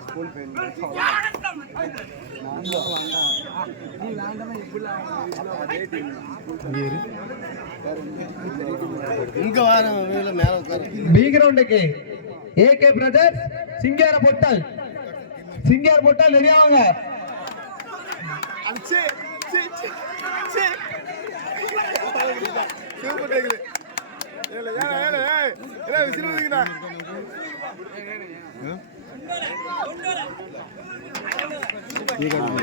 School B கிரவுண்டுக்கு AK brother Singara Pottal. Singara Pottal ready ஆவாங்க ஊதிங்கடா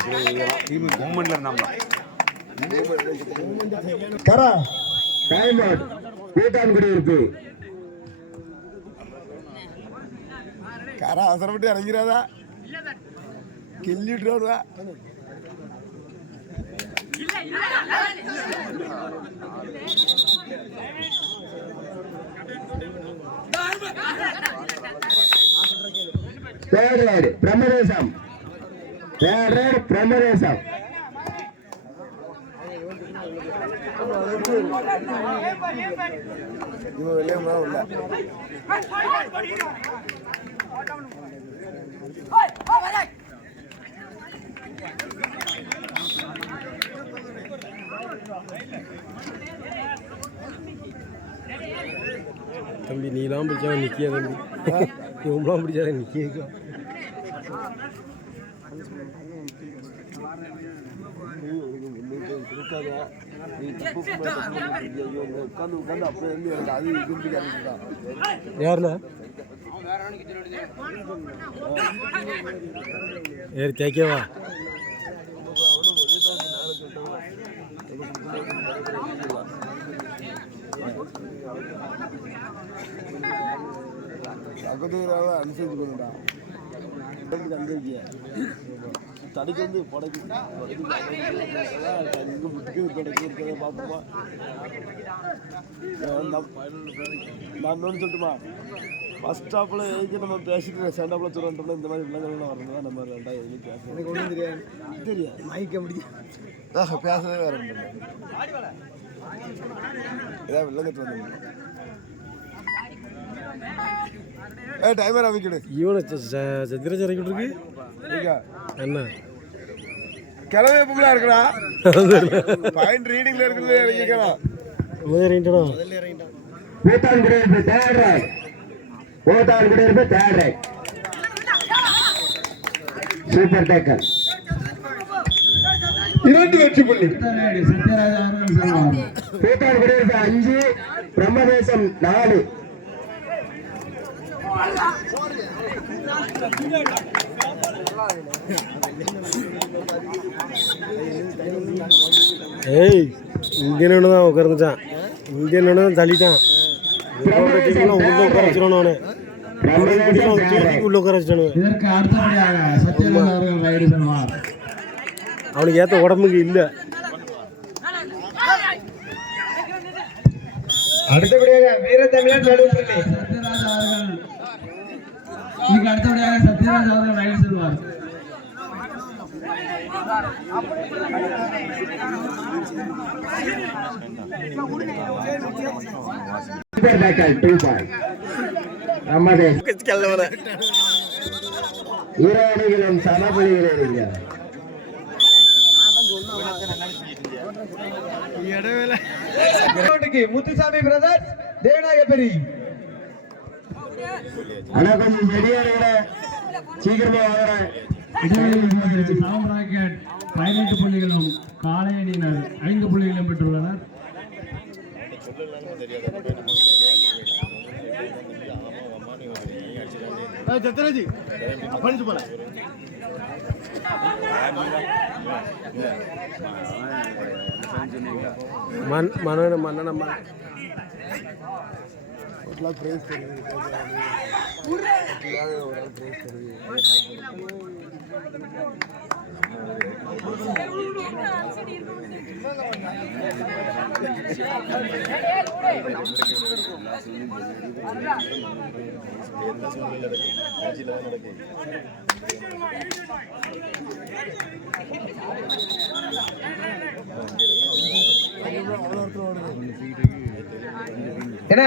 கரா time out கூட்டான் குடியிருப்பு கார அவசரப்பட்டு இறங்கிறாதா கிள்ளிட்டு வருவா థర్డ్ రైడ్ பேரர் பிரம்மதேசம் பேரர் பிரம்மதேசம் தம்பி நீலாம் பிடிச்சா நிக்கியா தம்பி? இவங்களாம் பிடிச்சா நிக்கியா? நிற்க உட்காந்து உட்காந்து அப்படியே இருந்து எனக்கு அது இதுன்னு இறங்கிட்டான் யாருண்ணா ஏறி தேய்க்கவா பக்கத்துக்கு அனுசரிச்சு பண்ணுடா தடுக்க வந்து படைக்கு இங்கே முட்டுக்கு தொடக்கி இருக்கிறத பார்ப்போமா நான் ஒன்று சொல்லட்டுமா ஃபஸ்ட் ஸ்டாப்பில் எதுக்கு நம்ம பேசிட்டு செகண்ட் ஸ்டாப்பில் சொல்கிறோம்னா இந்த மாதிரி விலங்குகள்லாம் வரணும் தான் நம்ம ரெண்டா எதுவும் பேச எனக்கு ஒன்றும் தெரியாது தெரியாது மயக்க முடியும் பேசவே வேற. ஏதாவது வில்லங்கத்து வந்து ஏ டைமர் அமைக்கிடு இவனை சத்திரச்சு இறக்கிட்டு இருக்கு என்ன? கிழமை எப்பவுமே இருக்கடா. பாயிண்ட் ரீடிங்ல இருக்கிறது இறங்கிக்கலாம் முதல்ல இறங்கிட்டோம் முதல்ல இறங்கிட்டோம் கூட்டான் குடியிருப்பு தேடுறேன் கூட்டான் குடியிருப்பு தேடுறேன் சூப்பர் டேக்கர் இரண்டு வெற்றி புள்ளி. கூட்டான் குடியிருப்பு அஞ்சு பிரம்மதேசம் நாலு ஏய் இங்கே நின்று தான் உட்கார்ந்துட்டான் இங்கே நின்று தான் தள்ளிட்டான். உள்ள உட்கார வச்சிடணும் right. உள்ள உட்கார செல்வார். அவனுக்கு ஏற்ற உடம்புக்கு இல்லை. அடுத்தபடியாக அவர்கள். இதுக்கு அடுத்தபடியாக சத்யராஜ் அவர்கள் ரைடு செல்வார் சூப்பர் டேக்கல் டூ பாயிண்ட் நமது இரு அணிகளும் சமபுலியில் இருக்கிறார் முத்துசாமி பிரதர்ஸ் தேவநாயகபுரி ஆனா கொஞ்சம் வெளியேறுகிற சீக்கிரமா வாங்குறேன் ராக்கெட் பதினெட்டு புள்ளிகளும் காலை அணியினர் ஐந்து புள்ளிகளும் பெற்றுள்ளனர். சத்யராஜ் படிச்சு போல. மண் மன்னன மன்னன மண் டோட்டலாக ப்ரைஸ் தருது ஒரு ஆள் ப்ரைஸ் தருது என்ன?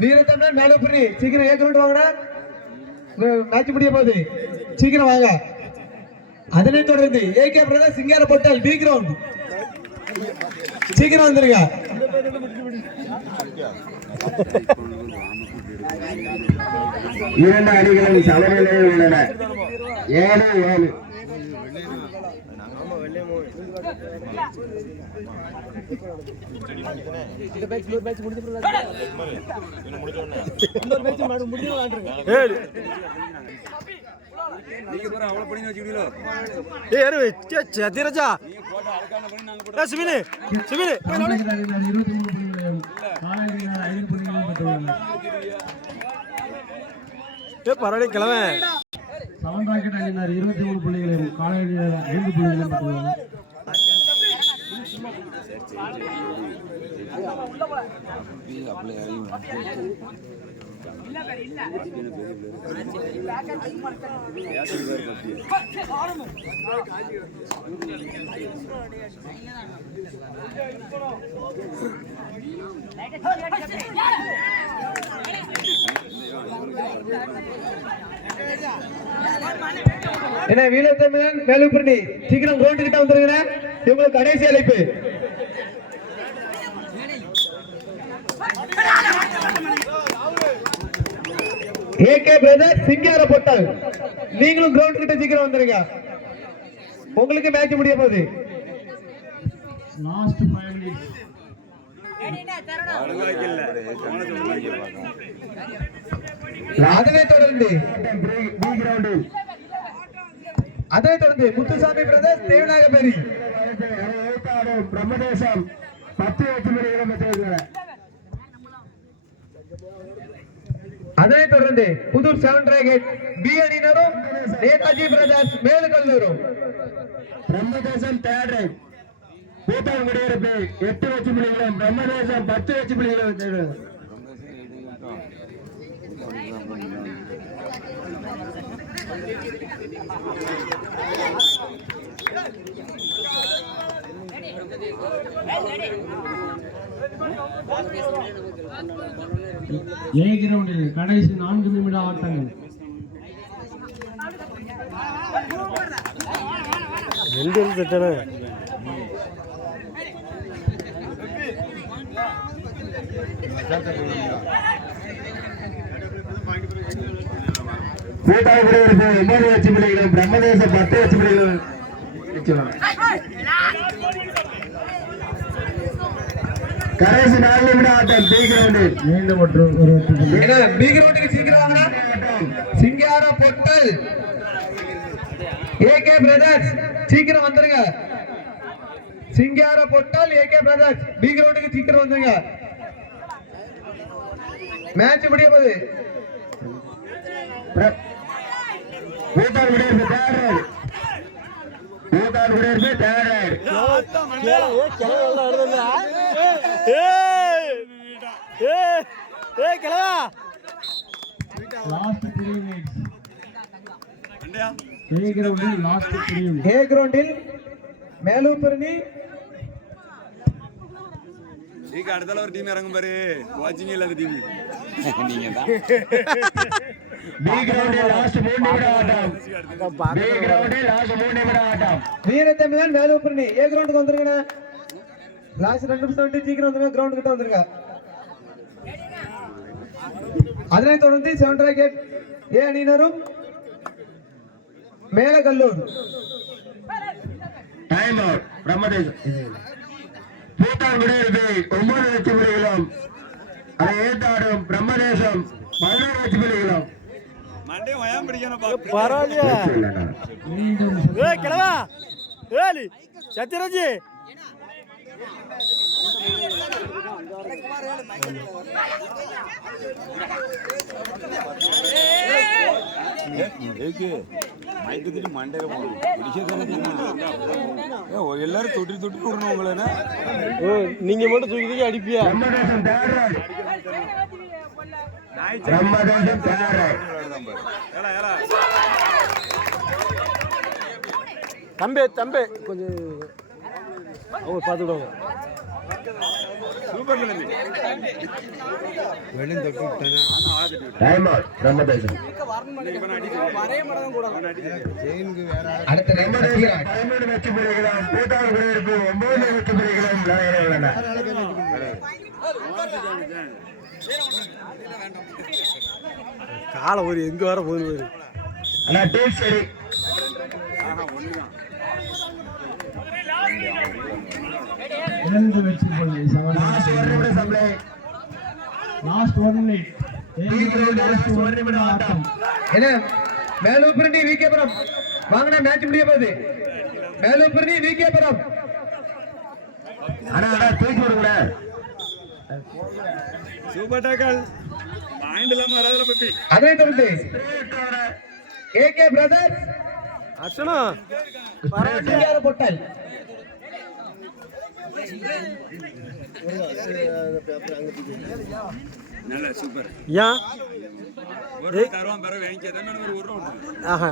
வீரத்தமிழன் நடுப்புரி சீக்கிரம் ஏற்கனவே வாங்கடா மேட்ச் முடிய போகுது. சீக்கிரம் வாங்க. அதனைத் தொடர்ந்து ஏகே பிரதர் சிங்கார போட்டல் பி கிரவுண்ட் சீக்கிரம் வந்துருங்க. இரண்டு அணிகளும் சமநிலையில் உள்ளன. ஏழு ஏழு. ஏய் ஏய் யாரு சத்திரஜா ஏ பரவாயில்ல கிழமை செவன் ராக்கெட் அணியினர் இருபத்தி மூணு புள்ளிகளையும் ஐந்து புள்ளிகளையும் பெற்றுள்ளனர் என்ன வீரத்தமிழன் மேலுப்பண்ணி சீக்கிரம் கிரவுண்ட் கிட்ட வந்துருங்க இவங்களுக்கு கடைசி அழைப்பு. ஏகே பிரதர் சிங்கார போட்டால். நீங்களும் கிரவுண்ட் கிட்ட சீக்கிரம் வந்துருங்க. உங்களுக்கு மேட்ச் முடிய போகுது. லாஸ்ட் ஃபைவ் மினிட்ஸ் அதனைத் தொடர்ந்து. அதனைத் தொடர்ந்து முத்துசாமி பிரதர் தேவநாயகபேரி பிரம்மதேசம் பத்து வெற்றி புள்ளிகளும் பெற்றிருக்கின்றன அதனைத் தொடர்ந்து புதூர் செவன் டிராகெட் பி அணியினரும் நேதாஜி பிரதர்ஸ் மேலுக்கல்லூரும். பிரம்மதேசம் தேர்ட் ரைட் கூட்டான் குடியிருப்பு எட்டு வெற்றி புள்ளிகளும் பிரம்மதேசம் பத்து வெற்றி புள்ளிகளும் பெற்றிருக்கிறது ஏ கிரவுண்டில் கடைசி நான்கு நிமிட ஆட்டங்கள் ரெண்டு தட்டானே ஒன்பது வெற்றி புள்ளிகளும் பிரம்மதேசம் பத்து வெற்றி புள்ளிகளும் கடைசி நாலு நிமிட ஆட்டம் பி கிரவுண்டில் மீண்டும் மற்றும் ஒரு பி கிரவுண்டுக்கு சீக்கிரம் சிங்கார பொட்டல் ஏகே பிரதர்ஸ் சீக்கிரம் வந்துருங்க சிங்கார பொட்டல் ஏகே பிரதர்ஸ் பி கிரவுண்டுக்கு சீக்கிரம் வந்துருங்க மேட்ச் முடிய போகுது கூட்டான் குடியிருப்பு தேர்ட் ரைட் கூட்டான் குடியிருப்பு third last three minutes A கிரவுண்டில் லாஸ்ட் த்ரீ ஏ கிரவுண்டில் மேலூப்பரணி அடுத்தால ஒரு டீம் இறங்கும் பாரு வாட்சிங் இல்லாத டீம் நீங்க தான் பி கிரவுண்டில் லாஸ்ட் நிமிட ஆட்டம் பி கிரவுண்டில் லாஸ்ட் மூணு நிமிட ஆட்டம். வீரத்தமிழன் மேலூப்பரணி ஏ கிரவுண்டுக்கு லாஸ்ட் ரெண்டு நிமிஷம் விட்டு சீக்கிரம் வந்துருங்க கிரவுண்ட் கிட்ட வந்துருங்க. அதனைத் தொடர்ந்து செவன் ராக்கெட் ஏ அணியினரும் மேலகல்லூர் டைம் அவுட் பிரம்மதேசம் கூட்டான் குடியிருப்பு ஒன்பது லட்சம் புள்ளிகளும் அதை ஏற்றாடும் பிரம்மதேசம் பதினோரு லட்சம் புள்ளிகளும் மண்டே வயம் பிடிக்கணும் பா பரவாயில்லையா. கிழவா. ஏலி சத்யராஜ். மயக்கத்திட்டு மண்டையில போகணும் பிடிச்ச எல்லாரும் தொட்டி தொட்டி விடணும் உங்களை நீங்க மட்டும் தூக்கி தூக்கி அடிப்பியா? தம்பே தம்பே கொஞ்சம் அவங்க பார்த்துக்கிடுவாங்க. அடுத்த வெற்றி புலிகளும் கூட்டாளர் குடியிருப்பு ஒன்பது வெற்றி காலை ஒரு எங்க வர போகுது ஆனா டீம் சரி இரண்டு ஒரு நிமிடம் supply last one minute last ஒரு ஒன் நிமிடம் ஆட்டம். என்ன? மேலூப்பரணி விகேபுரம் வாங்கினா மேட்ச் முடிய போகுது. மேலூப்பரணி விகேபுரம் அண்ணா அண்ணா தூக்கி விடுங்க சூப்பர் டேக்கல் பாயிண்ட் இல்லாம வராதுல பப்பி. AK brother Archana. பொட்டல். நல்ல சூப்பர் ஏன் ஒரு தருவான் பிறகு வாங்கிக்க தானே ஒரு ரவுண்ட் ஆஹா.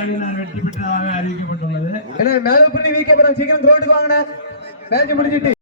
அணியினர் வெற்றி பெற்றதாக அறிவிக்கப்பட்டுள்ளது சீக்கிரம் கிரௌண்டுக்கு வாங்கின. மேட்ச் முடிஞ்சிட்டு.